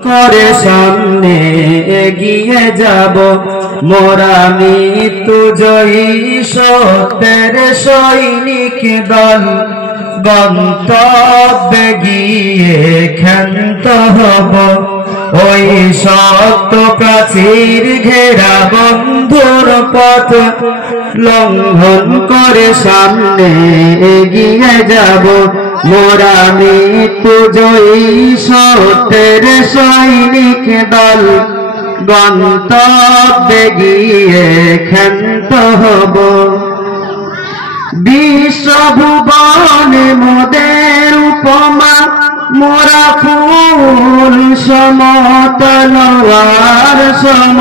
করে সামনে এগিয়ে যাব মোরা মৃত্যু জয়ী সত্যের সৈনিক দল গন্তব্যে গিয়ে ক্ষান্ত হব ওই শক্ত প্রাচীর ঘেরা বন্ধুর পথ লঙ্ঘন করে সামনে এগিয়ে যাব মোরা মৃত্যু জয়ী সত্যের সৈনিক দল গন্তব্যে গিয়ে ক্ষান্ত হব। বিশ্বভুবনে মোদের উপমা মোরা ফুল সম তলোয়ার সম।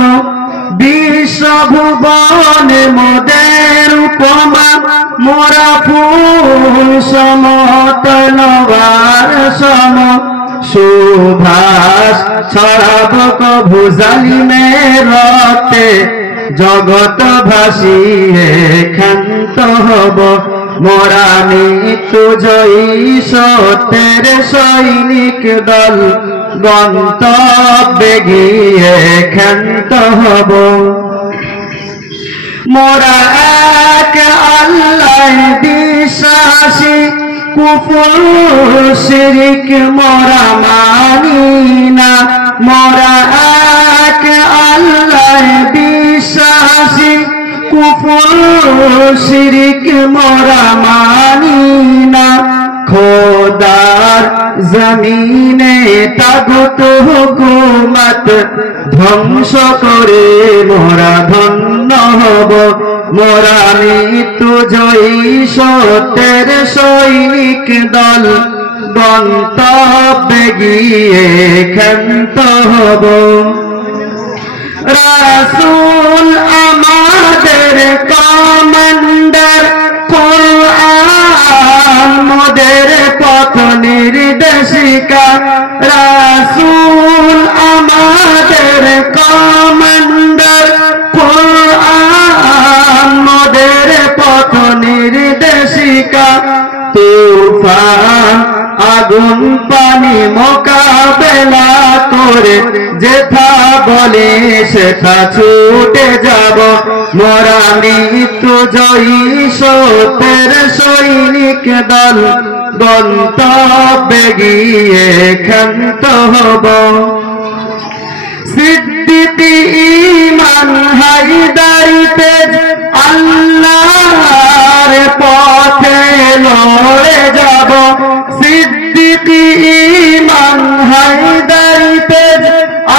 বিশ্বভুবনে মোদের উপমা মোরা ফুল সম তলোয়ার সম। সুভাষ ছড়াব কভু জালিমের রক্তে জগৎ ভাসিয়ে ক্ষান্ত হব মোরা মৃত্যু জয়ী সত্যের সৈনিক দল গন্তব্যে গিয়ে ক্ষান্ত হব। মোরা এক আল্লাহ বিশ্বাসী কুফর শিরক মোরা মানি না। মোরা এক আল্লাহ বিশ্বাসী কুফর শিরক মোরা মানি না। খোদার জমিনে তাগুত হুকুমত ধ্বংস করে মোরা ধন্য হব মোরা মৃত্যু জয়ী সত্যের সৈনিক দল গন্তব্যে গিয়ে ক্ষান্ত হব। রাসূল আমাদের কমান্ডার কুরআন মোদের পথ নির্দেশিকা। রাসূল আমাদের কমান্ডার কুরআন মোদের পথ নির্দেশিকা। তুফান আগুন পানি মোকাবেলা করে যেথা বলে সেথা ছুটে যাব মোরা মৃত্যু জয়ী সত্যের সৈনিক দল গন্তব্যে গিয়ে ক্ষান্ত হব। সিদ্দিকী ঈমান হায়দারিতে আল্লাহর পথে লড়ে যাব। সিদ্দিকী ঈমান হায়দারিতে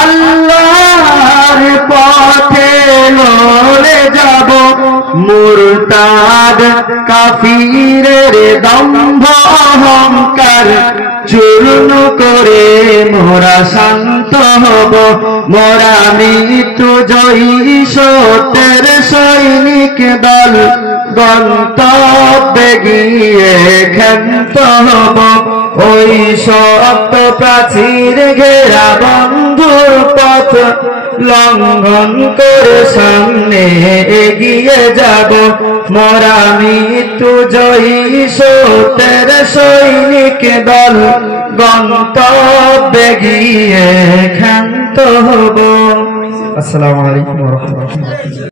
আল্লাহর পথে লড়ে যাব। মুরতাদ কাফিরের দম্ভ অহংকার চূর্ণ করে মোরা শান্ত হব মোরা মৃত্যু জয়ী সত্যের সৈনিক দল গন্তব্যে গিয়ে ক্ষান্ত হব ওই শক্ত প্রাচীর ঘেরা বন্ধুর পথ লঙ্ঘন করে সামনে এগিয়ে যাব মোরা মৃত্যু জয়ী সত্যের সৈনিক দল গন্তব্যে গিয়ে ক্ষান্ত হব। আসসালামু আলাইকুম ওয়া রাহমাতুল্লাহ।